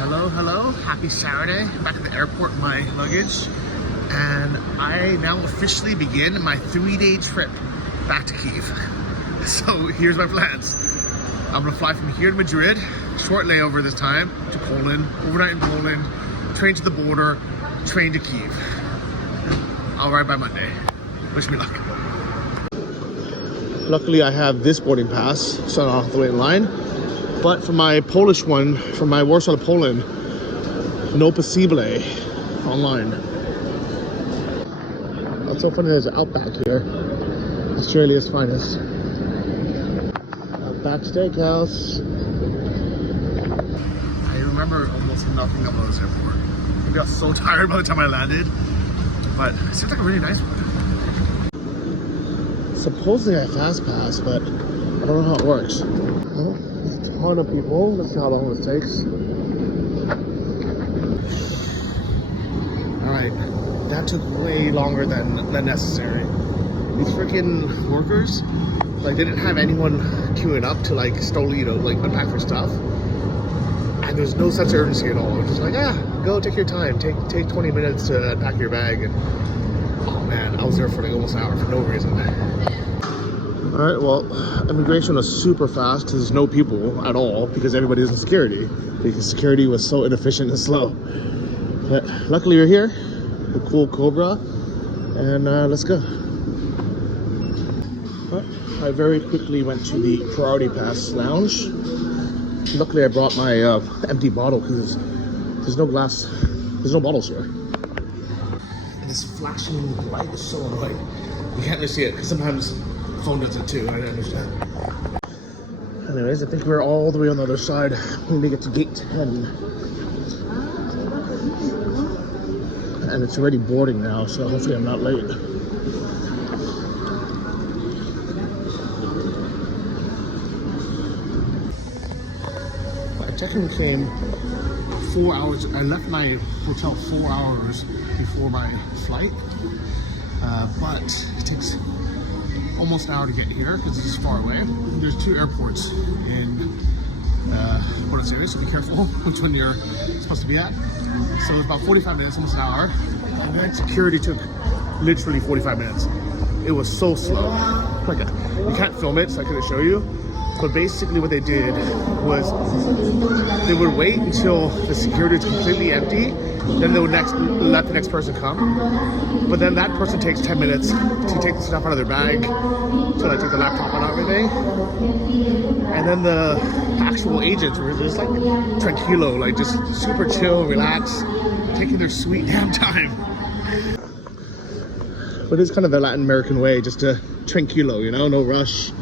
Hello, happy Saturday. I'm back at the airport with my luggage, and I now officially begin my 3-day trip back to Kyiv. So here's my plans. I'm gonna fly from here to Madrid, short layover this time, to Poland, overnight in Poland, train to the border, train to Kyiv. I'll arrive by Monday. Wish me luck. Luckily I have this boarding pass, so I don't have to wait in line. But for my Polish one, from my Warsaw to Poland, no possible online. What's so funny, there's an Outback here. Australia's finest. Outback Steakhouse. I remember almost nothing about this airport. I got so tired by the time I landed, but it seems like a really nice one. Supposedly I fast pass, but I don't know how it works. Well, there's a ton of people. Let's see how long this takes. Alright, that took way longer than necessary. These freaking workers, like, they didn't have anyone queuing up to like slowly, you know, like unpack their stuff. And there's no sense of urgency at all. It's just like, go take your time. Take 20 minutes to unpack your bag. And oh man, I was there for like almost an hour for no reason. Alright, well, immigration was super fast. There's no people at all because everybody is in security. Because security was so inefficient and slow. But luckily we're here, the cool Cobra, and let's go. But I very quickly went to the Priority Pass lounge. Luckily I brought my empty bottle because there's no glass, there's no bottles here. And this flashing light is so annoying. You can't really see it because sometimes the phone does it too, I don't understand. Anyways, I think we're all the way on the other side when we get to gate 10. And it's already boarding now, so hopefully I'm not late. I technically came 4 hours. I left my hotel 4 hours before my flight, but it takes almost an hour to get here because it's far away. There's 2 airports in Buenos Aires, so be careful which one you're supposed to be at. So it's about 45 minutes, almost an hour. And then security took literally 45 minutes. It was so slow. Like, you can't film it, so I couldn't show you. But basically what they did was they would wait until the security is completely empty, then they would let the next person come. But then that person takes 10 minutes to take the stuff out of their bag, to like take the laptop and everything. And then the actual agents were just like tranquilo, like just super chill, relaxed, taking their sweet damn time. But it's kind of the Latin American way, just to tranquilo, you know, no rush.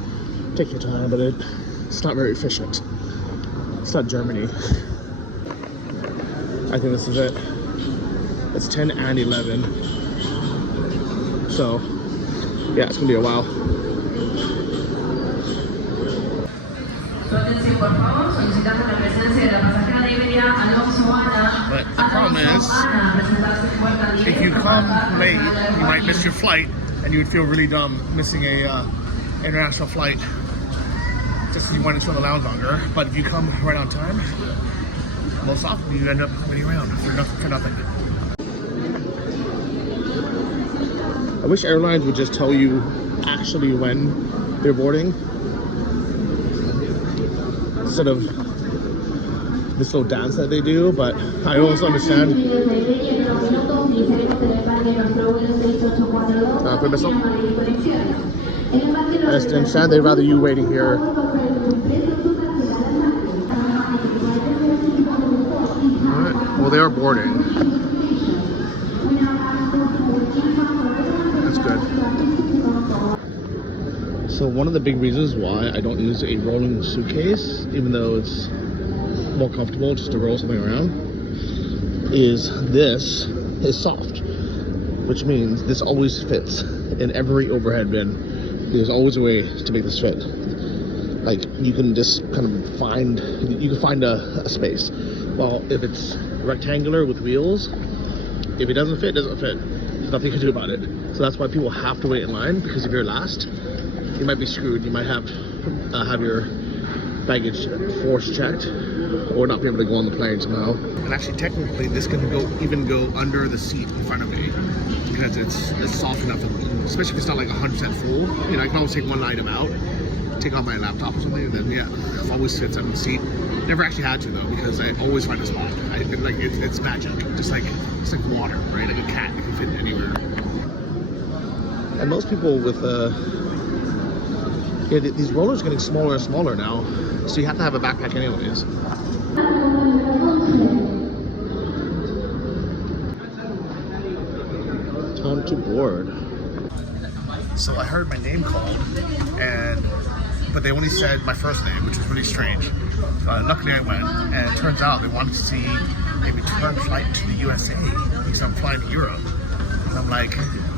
Take your time, but it's not very efficient. It's not Germany. I think this is it. It's 10 and 11. So, yeah, it's gonna be a while. But the problem is, if you come late, you might miss your flight, and you would feel really dumb missing a international flight. Just you want to chill in the lounge longer, but if you come right on time, most often you end up waiting around for nothing. I wish airlines would just tell you actually when they're boarding, instead of this little dance that they do, but I also understand. I understand they'd rather you waiting here. Alright, well they are boarding. That's good. So one of the big reasons why I don't use a rolling suitcase, even though it's more comfortable just to roll something around, is this is soft, which means this always fits in every overhead bin. There's always a way to make this fit. Like, you can just kind of find a space. Well, if it's rectangular with wheels, if it doesn't fit, it doesn't fit. There's nothing you can do about it. So that's why people have to wait in line, because if you're last, you might be screwed. You might have your baggage force checked, or not be able to go on the plane somehow. And actually, technically, this can even go under the seat in front of me because it's soft enough, especially if it's not like 100% full. You know, I can always take one item out, take off my laptop or something, and then yeah, it always fits under the seat. Never actually had to though because I always find a spot. It's magic, just like water, right? Like a cat, it can fit anywhere. And most people with yeah, these rollers are getting smaller and smaller now, so you have to have a backpack anyways. Time to board. So I heard my name called, but they only said my first name, which was really strange. Luckily I went, and it turns out they wanted to see a return flight to the USA because I'm flying to Europe. And I'm like,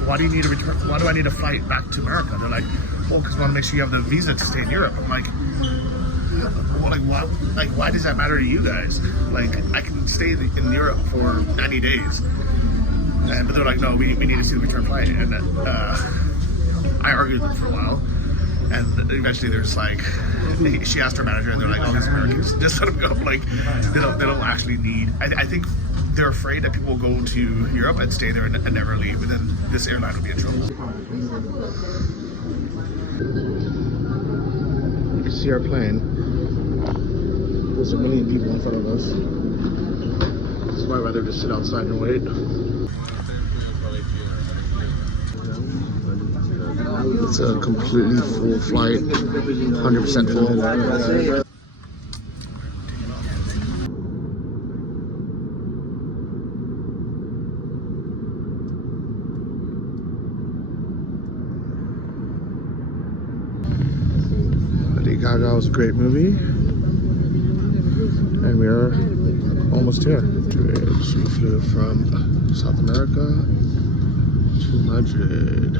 why do you need a return? Why do I need a flight back to America? And they're like, well, because we want to make sure you have the visa to stay in Europe. I'm like, well, why does that matter to you guys? Like, I can stay in Europe for 90 days. But they're like, no, we need to see the return flight. And I argued with them for a while. And eventually they're just like, she asked her manager, and they're like, oh, these Americans, just let them go. Like, they don't actually need, I think they're afraid that people will go to Europe and stay there and never leave, and then this airline will be in trouble. You can see our plane. There's a million people in front of us. This is why I'd rather just sit outside and wait. It's a completely full flight, 100% full. Lady Gaga was a great movie, and we are almost here. We flew from South America to Madrid.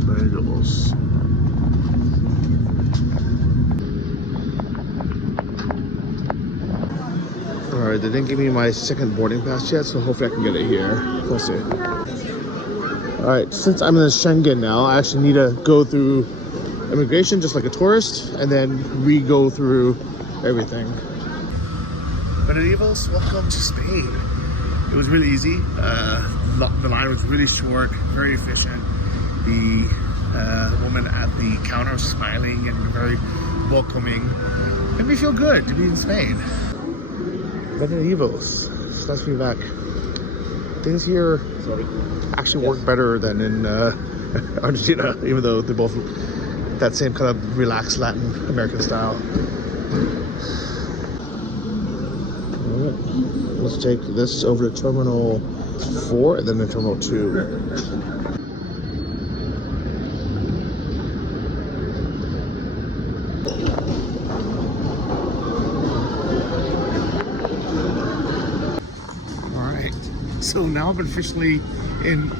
Bagels. Alright, they didn't give me my second boarding pass yet, so hopefully I can get it here. We'll see. Alright, since I'm in Schengen now, I actually need to go through immigration just like a tourist, and then re-go through everything. Medievals, welcome to Spain. It was really easy. The line was really short, very efficient. The woman at the counter was smiling and very welcoming. Made me feel good to be in Spain. Medievals. It's nice to be back. Things here actually work better than in Argentina, even though they're both that same kind of relaxed Latin American style. Alright. Let's take this over to Terminal 4 and then to Terminal 2. So now I'm officially in,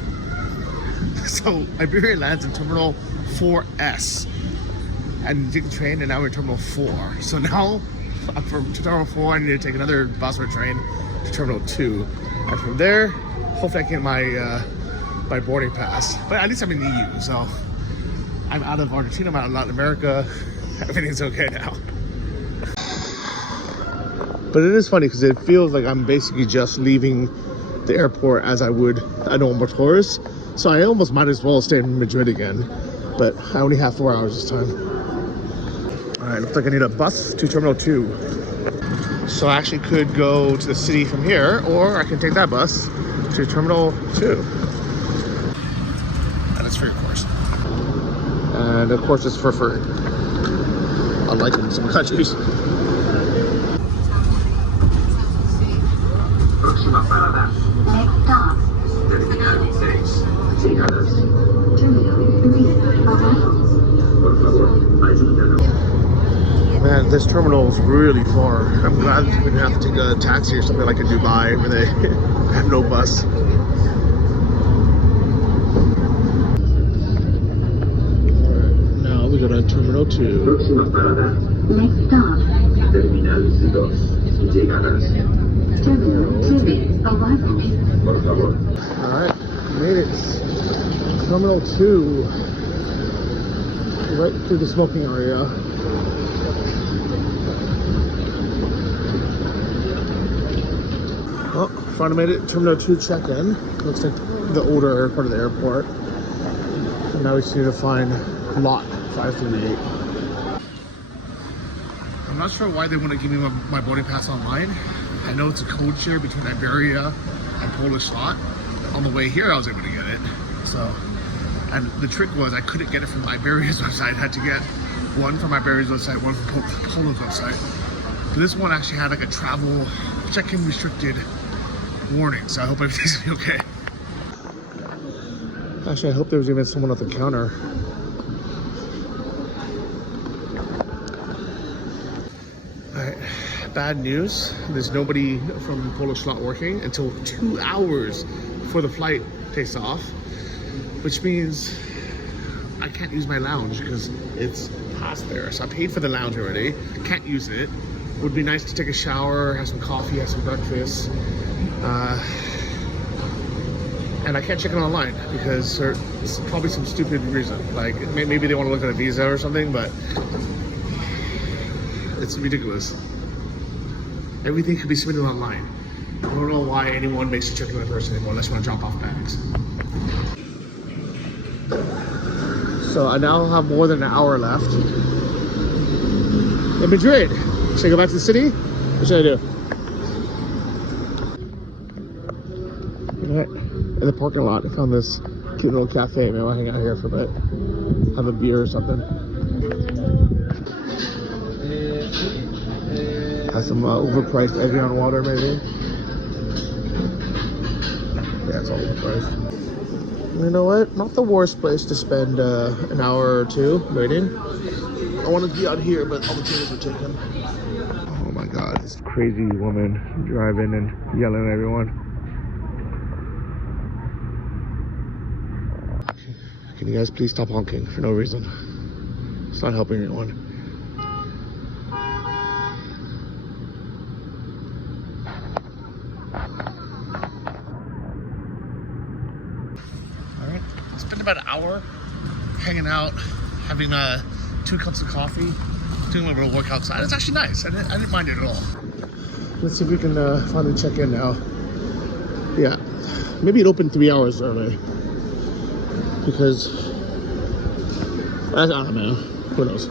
so Iberia Airlines in Terminal 4S, and take the train, and now we're in Terminal 4. So now from Terminal 4 I need to take another bus or train to Terminal 2, and from there hopefully I can get my boarding pass. But at least I'm in the EU, so I'm out of Argentina, I'm out of Latin America, everything's okay now. But it is funny because it feels like I'm basically just leaving the airport as I would a normal tourist, so I almost might as well stay in Madrid again, but I only have 4 hours this time. Alright, looks like I need a bus to Terminal 2. So I actually could go to the city from here, or I can take that bus to Terminal 2. And it's free, of course. And of course it's for free, unlike in some countries. Next stop, United States. Man, this terminal is really far. I'm glad we didn't have to take a taxi or something like in Dubai where they have no bus. Alright, now we go to Terminal 2. Next stop, Terminal 2 arrival. Alright, made it. Terminal 2. Right through the smoking area. Well, finally made it. Terminal 2 check-in. Looks like the older part of the airport. And now we just need to find lot 538. I'm not sure why they want to give me my boarding pass online. I know it's a code share between Iberia and Polish lot. On the way here, I was able to get it. So, and the trick was I couldn't get it from Iberia's website. I had to get one from Iberia's website, one from Poland's website. But this one actually had like a travel check-in restricted warning, so I hope everything's gonna be okay. Actually, I hope there was even someone at the counter. Alright, bad news. There's nobody from Polish lot working until 2 hours before the flight takes off, which means I can't use my lounge because it's past there. So I paid for the lounge already. I can't use it. Would be nice to take a shower, have some coffee, have some breakfast. And I can't check it online because there's probably some stupid reason. Like maybe they want to look at a visa or something, but it's ridiculous. Everything could be submitted online. I don't know why anyone makes you check in in person anymore unless you want to drop off bags. So I now have more than an hour left. In Madrid. Should I go back to the city? What should I do? Alright, in the parking lot, I found this cute little cafe. Maybe I'll hang out here for a bit. Have a beer or something. Have some overpriced Evian water, maybe. Yeah, it's all overpriced. You know what? Not the worst place to spend an hour or two waiting. I wanted to be out here, but all the tables are taken. Oh my god, this crazy woman driving and yelling at everyone. Can you guys please stop honking for no reason? It's not helping anyone. Alright, spent about an hour hanging out, having 2 cups of coffee, doing a little bit of work outside. It's actually nice. I didn't mind it at all. Let's see if we can finally check in now. Yeah, maybe it opened 3 hours early. Because, I don't know, who knows.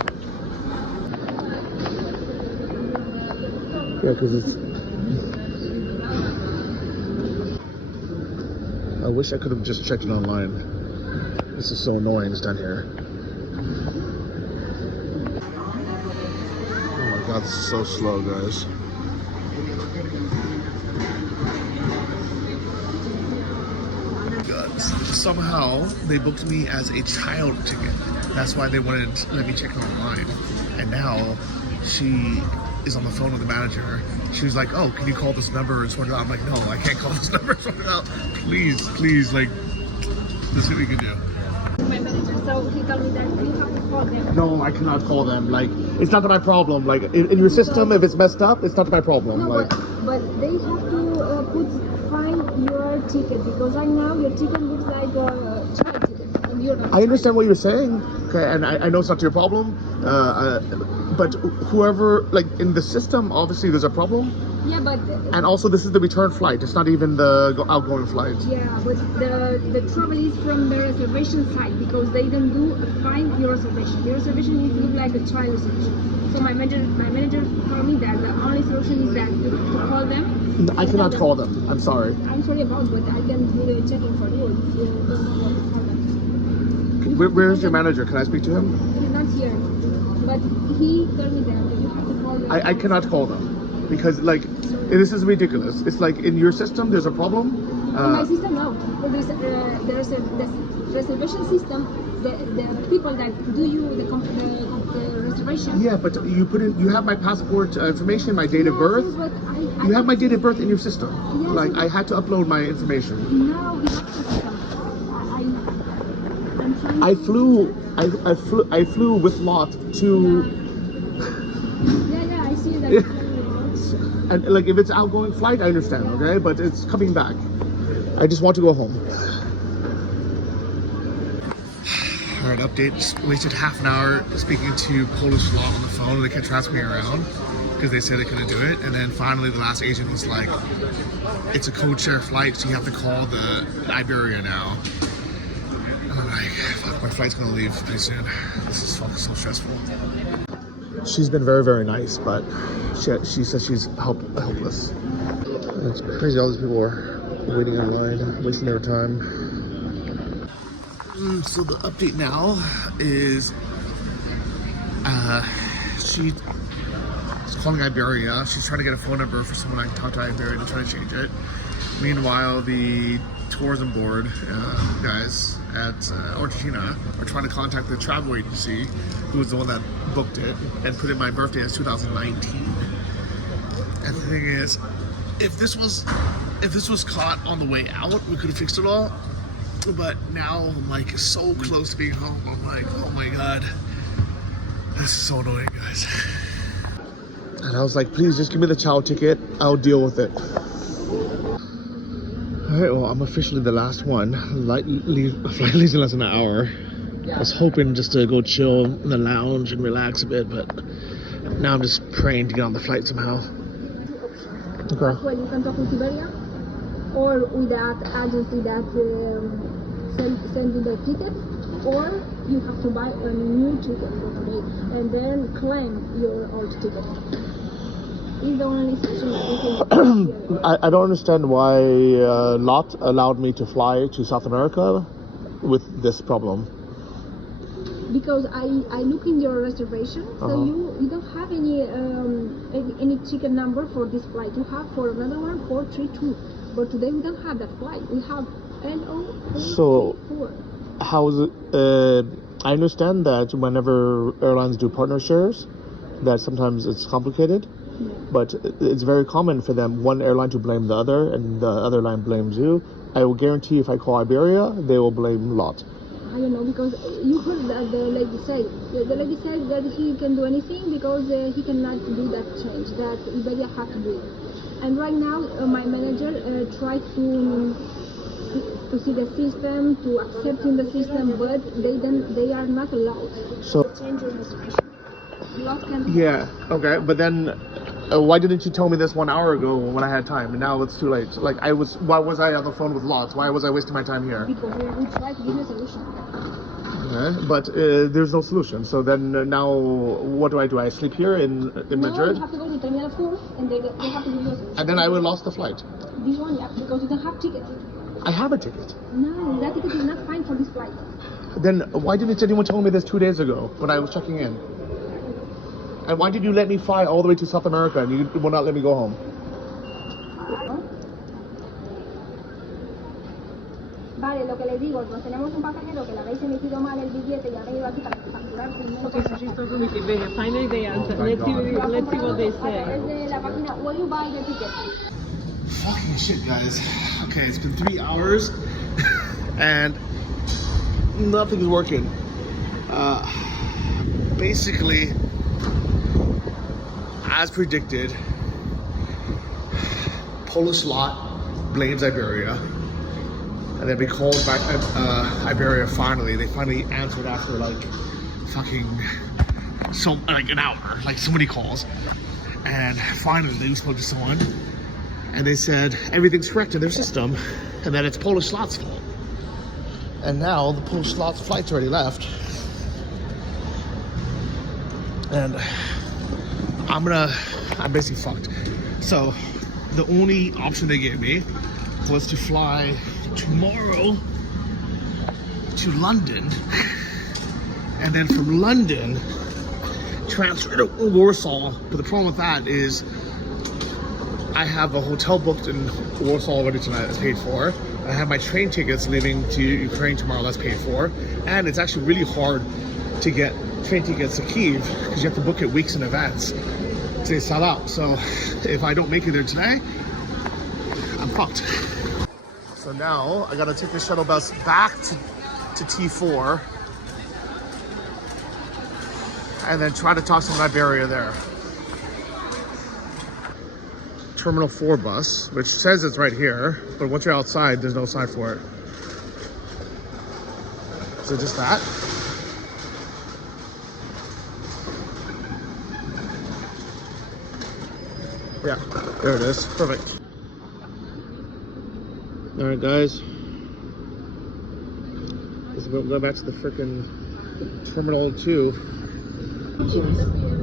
Yeah, because it's... I wish I could have just checked it online. This is so annoying, it's down here. Oh my god, this is so slow, guys. Somehow they booked me as a child ticket. That's why they wanted to let me check it online. And now she is on the phone with the manager. She was like, "Oh, can you call this number and sort it out?" I'm like, "No, I can't call this number and sort it out. Please, like, this is what we can do." My manager, so he told me that you have to call them. No, I cannot call them. Like, it's not my problem. Like, in your system, if it's messed up, it's not my problem. No, like, but they have to find your ticket because right now your ticket looks like a child ticket. And you're not. I understand what you're saying, okay, and I know it's not your problem. But whoever, like, in the system, obviously there's a problem. Yeah, but And also, this is the return flight. It's not even the outgoing flight. yeah, but the trouble is from the reservation side because they don't do find your reservation. Your reservation needs to look like a child reservation. So my manager told me that the only solution is that to call them. I cannot call them. I'm sorry. I'm sorry about, but I can do the checking for you. If you don't know what happened. Where's your manager? Can I speak to him? He's not here, but he told me that you have to call them. I cannot call them because, like, this is ridiculous. It's like in your system there's a problem. In my system, no. There's the reservation system. The people that do you the reservation. Yeah, but you put in. You have my passport information, my date of birth. Yes, but You have my date of birth in your system. Yes, Like, I had to upload my information. Now we have the system. I'm trying. I flew with lot to. Yeah, I see that. And like, if it's outgoing flight, I understand, okay? But it's coming back. I just want to go home. All right, update. Just wasted half an hour speaking to Polish law on the phone. They kept transferring me around. because they said they couldn't do it. And then finally, the last agent was like, "It's a code share flight, so you have to call the Iberia now." And I'm like, "Fuck, my flight's gonna leave pretty soon. This is fucking so stressful." She's been very, very nice, but she says she's helpless. It's crazy. All these people are waiting in line, wasting their time. So the update now is she's calling Iberia. She's trying to get a phone number for someone I can talk to Iberia to try to change it. Meanwhile, the tourism board guys at Argentina are trying to contact the travel agency, who was the one that booked it, and put in my birthday as 2019. And the thing is, if this was caught on the way out, we could have fixed it all. But now I'm like so close to being home. I'm like, oh my god, this is so annoying, guys. And I was like, please just give me the chow ticket. I'll deal with it. Alright, well, I'm officially the last one. Flight leaves in less than an hour. I was hoping just to go chill in the lounge and relax a bit, but now I'm just praying to get on the flight somehow. Okay. Well, you can talk with Iberia or with that agency that send you the ticket, or you have to buy a new ticket for today and then claim your old ticket. It's the only session that you can I don't understand why LOT allowed me to fly to South America with this problem. Because I look in your reservation, so you don't have any ticket number for this flight. You have for another one 432, but today we don't have that flight. We have LO434. So how is it? I understand that whenever airlines do partner shares, that sometimes it's complicated. Yeah. But it's very common for them, one airline to blame the other, and the other airline blames you. I will guarantee if I call Iberia, they will blame LOT. I don't know, because you heard that the lady say. The lady said that he can do anything because he cannot do that change, that Iberia have to do it. And right now, my manager tried to see the system, to accept in the system, but they are not allowed. So Change your reservation. LOT can do yeah, okay, but then why didn't you tell me this 1 hour ago when I had time, and now it's too late? Like why was I on the phone with LOT? Why was I wasting my time here? because we try to give you a solution. Okay, but there's no solution. So then now what do? I sleep here in No, Madrid? you have to go to Terminal 4 and they have to give you a solution. And then I would lost the flight. This one, yeah, because you don't have ticket. I have a ticket. No, that ticket is not fine for this flight. Then why didn't anyone tell me this 2 days ago when I was checking in? And why did you let me fly all the way to South America and you will not let me go home? Vale, lo que les digo, pues tenemos un pasajero que le habéis emitido mal el billete y ha venido aquí para facturar primero. Okay, so she's talking with Iberia. Finally they answer. Oh my Let's see what they say. Es de la página, will you buy the ticket? Fucking shit, guys. Okay, it's been 3 hours and nothing's working. Basically, as predicted, Polish LOT blames Iberia, and then we called back Iberia. Finally, they finally answered after like fucking like an hour, like so many calls, and finally they spoke to someone, and they said everything's correct in their system, and that it's Polish LOT's fault. And now the Polish LOT's flight's already left, and I'm basically fucked. So the only option they gave me was to fly tomorrow to London, and then from London transfer to Warsaw. But the problem with that is I have a hotel booked in Warsaw already tonight that's paid for. I have my train tickets leaving to Ukraine tomorrow that's paid for, and it's actually really hard to get train tickets to Kyiv because you have to book it weeks in advance. They sell out. So if I don't make it there today, I'm fucked. So now I gotta take the shuttle bus back to T4 and then try to talk to Iberia there. Terminal 4 bus, which says it's right here, but once you're outside, there's no sign for it. So just that. Yeah, there it is. Perfect. All right, guys. Let's go back to the frickin' Terminal 2.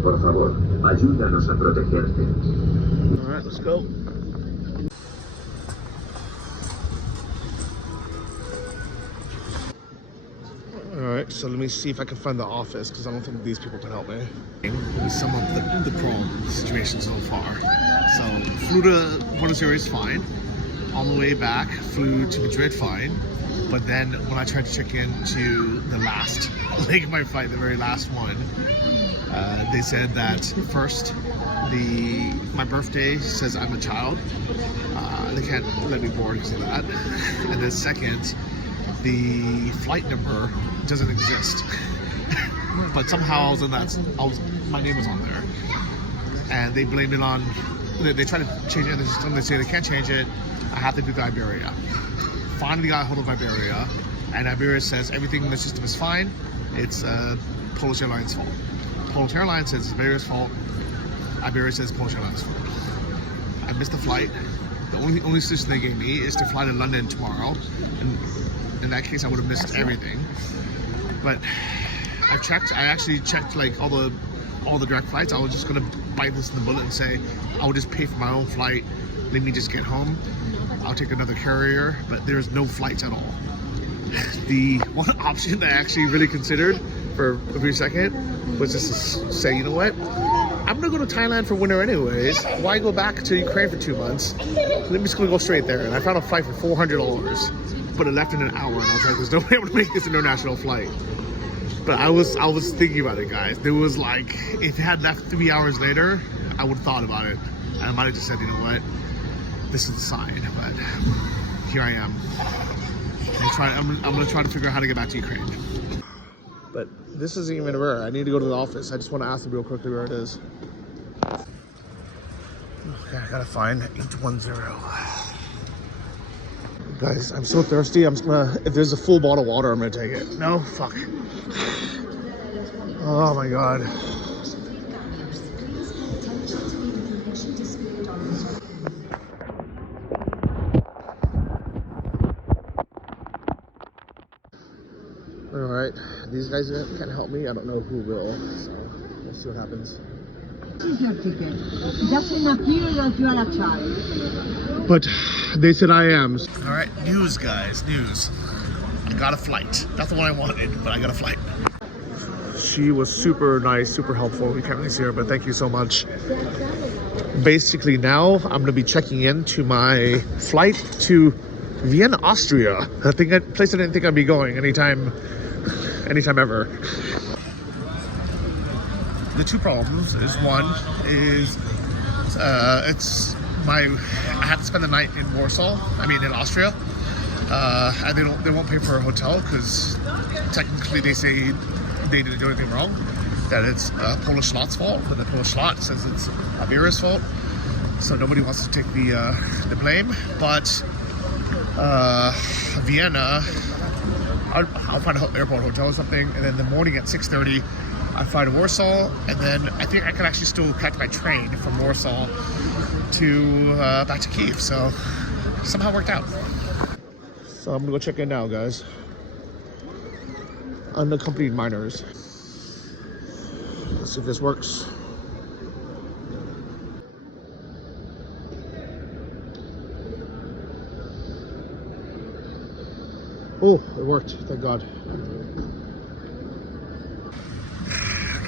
Por favor, ayúdanos a protegerte. All right, let's go. Alright, so let me see if I can find the office, because I don't think these people can help me. With some of the problem situation so far. So, flew to Buenos Aires fine. On the way back, flew to Madrid fine. But then when I tried to check in to the last leg of my flight, the very last one, they said that first, my birthday says I'm a child. They can't let me board because of that. And then second, the flight number doesn't exist. But somehow my name was on there. And they blamed it on, they tried to change it in the system. They say they can't change it. I have to do the Iberia. Finally got a hold of Iberia. And Iberia says everything in the system is fine. It's Polish Airlines' fault. Polish Airlines says it's Iberia's fault. Iberia says Polish Airlines' fault. I missed the flight. The only solution they gave me is to fly to London tomorrow. And in that case, I would have missed everything. But I actually checked like all the direct flights. I was just gonna bite this in the bullet and say I would just pay for my own flight. Let me just get home. I'll take another carrier, but there's no flights at all. The one option that I actually really considered for a brief second was just to say, you know what? I'm gonna go to Thailand for winter anyways. Why go back to Ukraine for 2 months? Let me just go straight there. And I found a flight for $400, but it left in an hour. And I was like, there's no way I'm gonna make this international flight. But I was thinking about it, guys. There was like, if it had left 3 hours later, I would have thought about it. And I might have just said, you know what? This is the sign. But here I am. I'm gonna try to figure out how to get back to Ukraine. But this isn't even where I need to go to the office. I just want to ask them real quickly where it is. Okay, I gotta find 810. Guys, I'm so thirsty. I'm just gonna, if there's a full bottle of water, I'm gonna take it. No, fuck. Oh my god. Alright, these guys can't help me. I don't know who will, so we'll see what happens. It doesn't appear that you are a child. But they said I am. Alright, news guys, news. I got a flight. Not the one I wanted, but I got a flight. She was super nice, super helpful. We can't really see her, but thank you so much. Basically now, I'm going to be checking in to my flight to Vienna, Austria. Place I didn't think I'd be going anytime ever. The two problems is one is I have to spend the night in Warsaw. I mean in Austria, and they won't pay for a hotel because technically they say they didn't do anything wrong. That it's Polish Slot's fault, but the Polish Slot says it's Iberia's fault. So nobody wants to take the blame. But Vienna, I'll find an airport hotel or something, and then in the morning at 6:30, I fly to Warsaw, and then I think I can actually still catch my train from Warsaw to back to Kyiv. So somehow worked out. So I'm gonna go check in now, guys. Unaccompanied minors. Let's see if this works. Oh, it worked, thank God.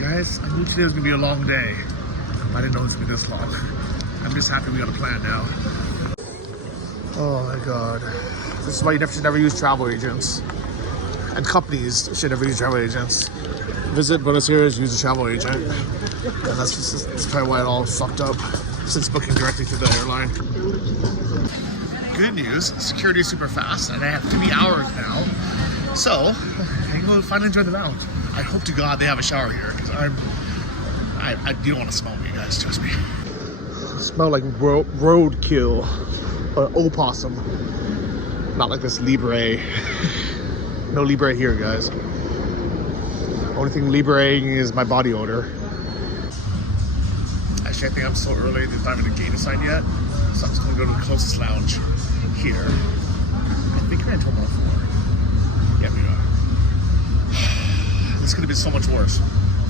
Guys, I knew today was gonna be a long day. I didn't know it was gonna be this long. I'm just happy we got a plan now. Oh my God. This is why you should never use travel agents. And companies should never use travel agents. Visit Buenos Aires, use a travel agent. And that's probably why it all fucked up since booking directly through the airline. Good news, security is super fast and I have 3 hours now. So, I can go finally enjoy the lounge. I hope to God they have a shower here because you don't want to smell me, guys, trust me. I smell like roadkill or opossum. Not like this Libre. No Libre here, guys. Only thing Libreing is my body odor. I Actually, I think I'm so early, there's not even a gate assigned yet. So I'm just gonna go to the closest lounge here. I think we're until 104. Yeah, we are. This could have been so much worse.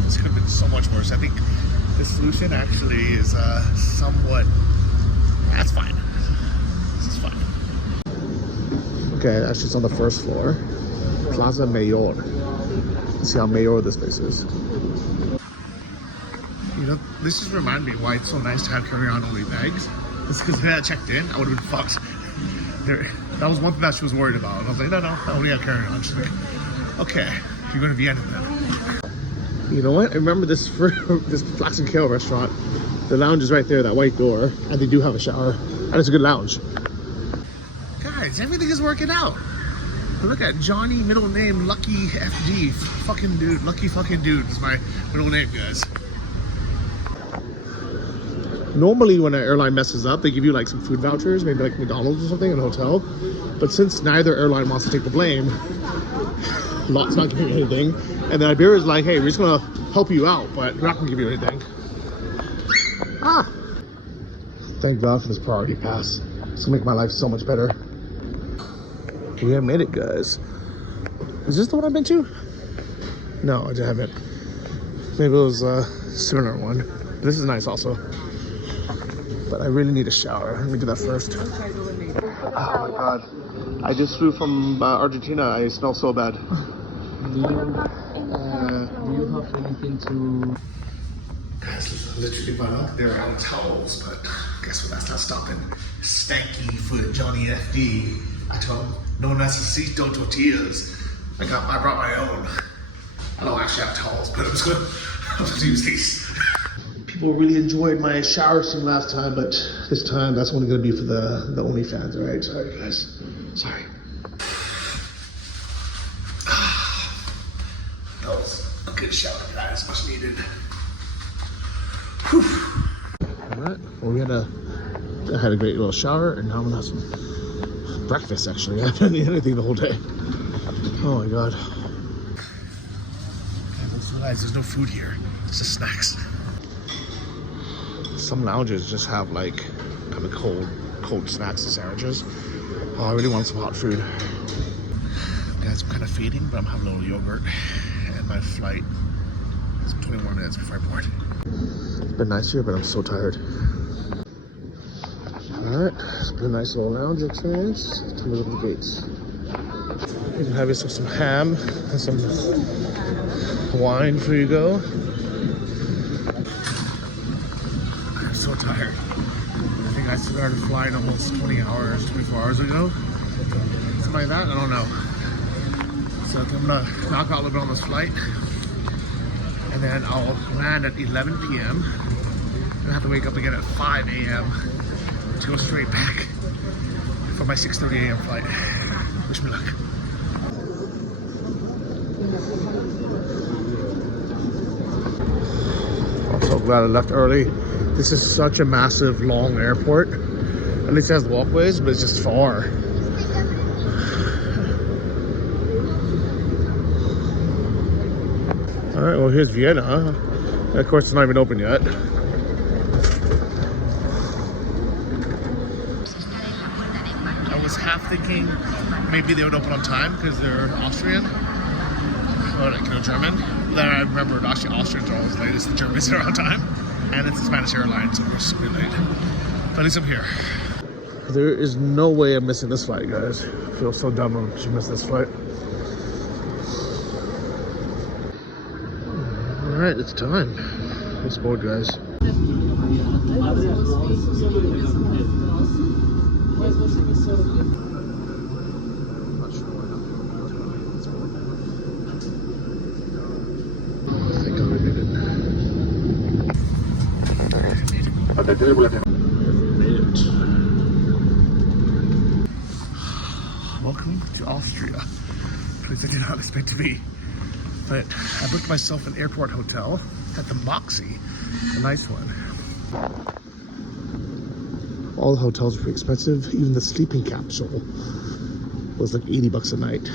This could have been so much worse. I think the solution actually is somewhat, that's fine. This is fine. Okay, actually it's on the first floor. Plaza Mayor. Let's see how mayor this place is. You know, this just reminded me why it's so nice to have carry-on only bags. It's because if I had checked in, I would have been fucked. That was one thing that she was worried about. I was like, no, I only have carry-on. She's like, okay, you're going to Vienna then. You know what? I remember this Flax and Kale restaurant. The lounge is right there, that white door, and they do have a shower, and it's a good lounge. Guys, everything is working out. Look at Johnny, middle name, Lucky FD. Fucking dude, Lucky fucking dude is my middle name, guys. Normally when an airline messes up, they give you like some food vouchers, maybe like McDonald's or something in a hotel. But since neither airline wants to take the blame, LOT's not giving you anything. And then Iberia is like, hey, we're just gonna help you out, but we're not gonna give you anything. Ah! Thank God for this priority pass. It's gonna make my life so much better. We have made it, guys. Is this the one I've been to? No, I haven't. Maybe it was a similar one. This is nice also. But I really need a shower. Let me do that first. Oh my God. I just flew from Argentina. I smell so bad. Do you have anything to... Guys, literally by luck, they're out of towels, but guess what? That's not stopping stanky foot Johnny FD. I told him, no necesito tortillas. I brought my own. I don't actually have towels, but it was good. I was going to use these. People really enjoyed my shower scene last time, but this time that's only going to be for the OnlyFans, all right? Sorry, guys. Sorry. That was a good shower, guys. Much needed. Whew. All right. Well, I had a great little shower, and now I'm going to have some breakfast, actually. I haven't eaten anything the whole day. Oh, my God. I just realized there's no food here. It's just snacks. Some lounges just have like kind of cold snacks and sandwiches. Oh, I really want some hot food. Guys, I'm kind of fading, but I'm having a little yogurt. And my flight is 21 minutes before I board. It's been nice here, but I'm so tired. Alright, it's been a nice little lounge experience. Time to look at the gates. You can have yourself some ham and some wine before you go. I'm so tired. I think I started flying almost 24 hours ago. Something like that, I don't know. So I'm gonna knock out a little bit on this flight. And then I'll land at 11 p.m. I have to wake up again at 5 a.m. to go straight back for my 6:30 a.m. flight. Wish me luck. I'm so glad I left early. This is such a massive, long airport. At least it has walkways, but it's just far. All right, well, here's Vienna. Of course, it's not even open yet. I was half thinking maybe they would open on time because they're Austrian, or like, German. Then I remembered actually Austrians are always late. It's the Germans that are on time, and it's the Spanish Airlines, so we're super late. But at least I'm here. There is no way I'm missing this flight, guys. I feel so dumb I should miss this flight. All right, it's time. Let's board, guys. Welcome to Austria. Place I did not expect to be. But I booked myself an airport hotel at the Moxie, a nice one. All the hotels were pretty expensive. Even the sleeping capsule was like $80 a night,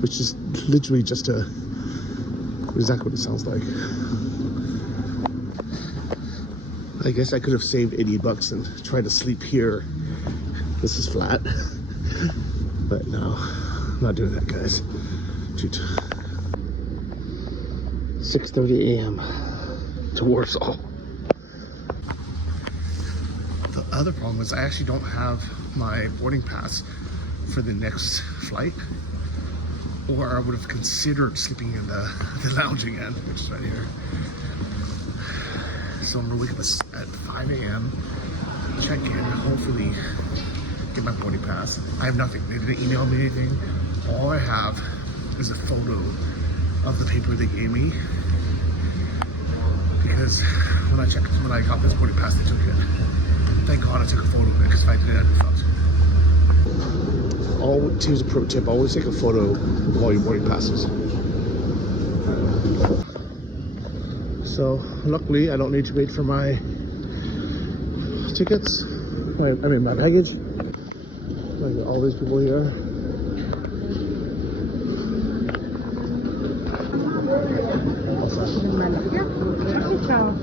which is literally just exactly what it sounds like. I guess I could have saved 80 bucks and tried to sleep here. This is flat. But no, I'm not doing that, guys. Shoot. 6:30 a.m. to Warsaw. The other problem is I actually don't have my boarding pass for the next flight, or I would have considered sleeping in the lounge again, which is right here. So I'm gonna wake up at 5 a.m., check in, hopefully get my boarding pass. I have nothing. They didn't email me anything. All I have is a photo of the paper they gave me, because when I got this boarding pass, they took it. Thank God I took a photo of it, because if I did, I'd be fucked. Here's a pro tip: always take a photo of all your boarding passes. So luckily, I don't need to wait for my tickets. I mean my baggage. Like all these people here. What's that?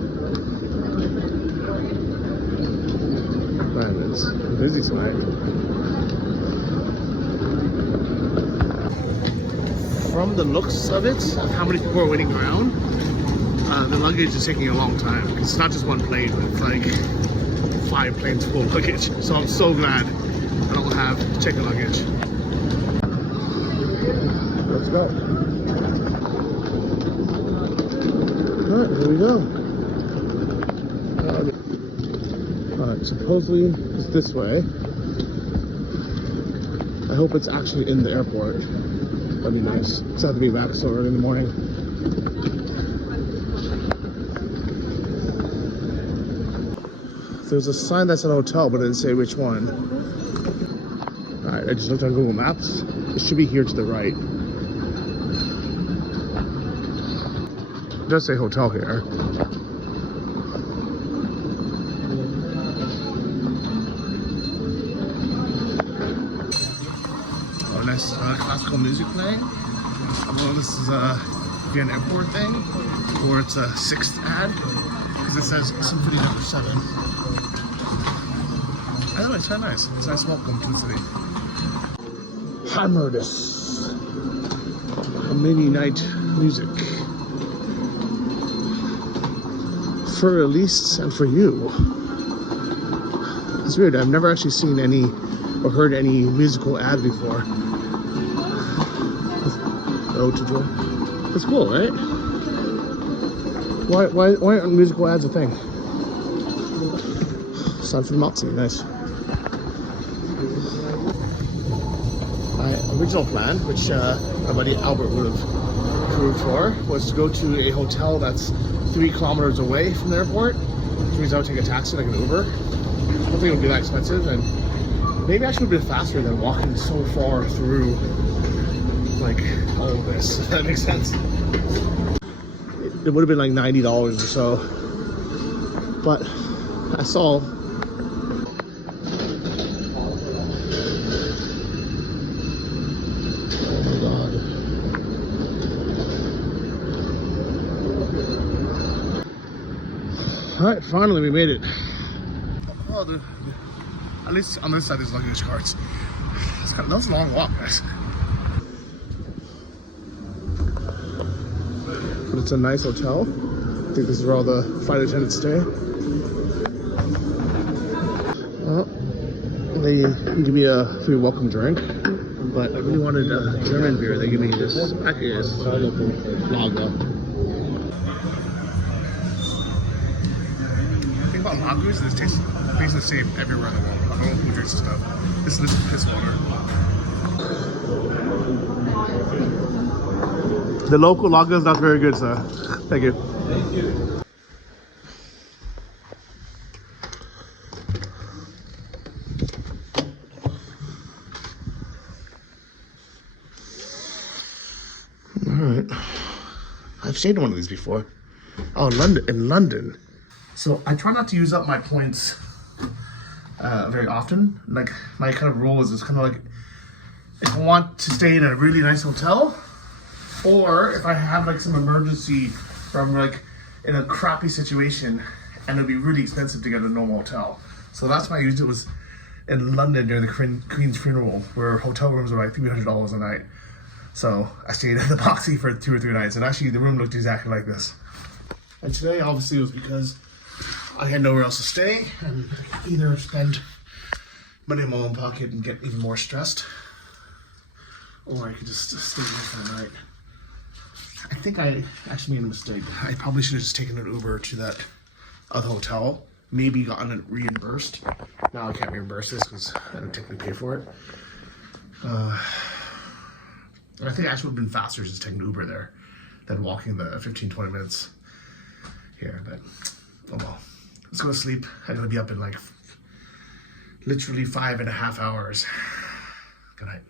Man, it's busy tonight. From the looks of it, of how many people are waiting around, the luggage is taking a long time. It's not just one plane, it's like 5 planes full of luggage. So I'm so glad I don't have to check the luggage. Let's go. Alright, here we go. Alright, supposedly it's this way. I hope it's actually in the airport. That'd be nice. It's have to be back so early in the morning. There's a sign that's an hotel, but it didn't say which one. Alright, I just looked on Google Maps. It should be here to the right. It does say hotel here. Oh, nice classical music playing. Well, this is a Vienna airport thing, or it's a 6th ad, because it says Symphony number 7. I don't know, it's kind of nice. It's a nice welcome to the city. Hammerdes. A mini night music. For Elise and for you. It's weird, I've never actually seen any or heard any musical ad before. Oh, to joy. That's cool, right? Why aren't musical ads a thing? Sign for the Nazi, nice. My original plan, which my buddy Albert would have approved for, was to go to a hotel that's 3 kilometers away from the airport, which means I would take a taxi, like an Uber. I don't think it would be that expensive, and maybe actually a bit faster than walking so far through like all of this, if that makes sense. It would have been like $90 or so, but I saw Alright, finally we made it. Oh, at least on this side there's luggage carts. That was a long walk, guys. But it's a nice hotel. I think this is where all the flight attendants stay. Well, they give me a free welcome drink, but I really wanted a German beer. They give me this package, lager. About lagers, this tastes the same everywhere in the world. I don't know who drinks this stuff. This is piss water. The local lager is not very good, sir. Thank you. Thank you. All right. I've stayed in one of these before. Oh, in London. So I try not to use up my points very often. Like my kind of rule is it's kind of like if I want to stay in a really nice hotel, or if I have like some emergency or I'm like in a crappy situation and it'd be really expensive to get a normal hotel. So that's why I used it was in London during the Queen's funeral, where hotel rooms were like $300 a night. So I stayed at the Boxy for 2 or 3 nights, and actually the room looked exactly like this. And today, obviously, was because I had nowhere else to stay, and either spend money in my own pocket and get even more stressed, or I could just stay here for the night. I think I actually made a mistake. I probably should have just taken an Uber to that other hotel, maybe gotten it reimbursed. Now I can't reimburse this because I didn't technically pay for it. I think it actually would have been faster just taking Uber there than walking the 15-20 minutes here, but oh well. Let's go to sleep. I'm gonna be up in like literally 5.5 hours. Good night.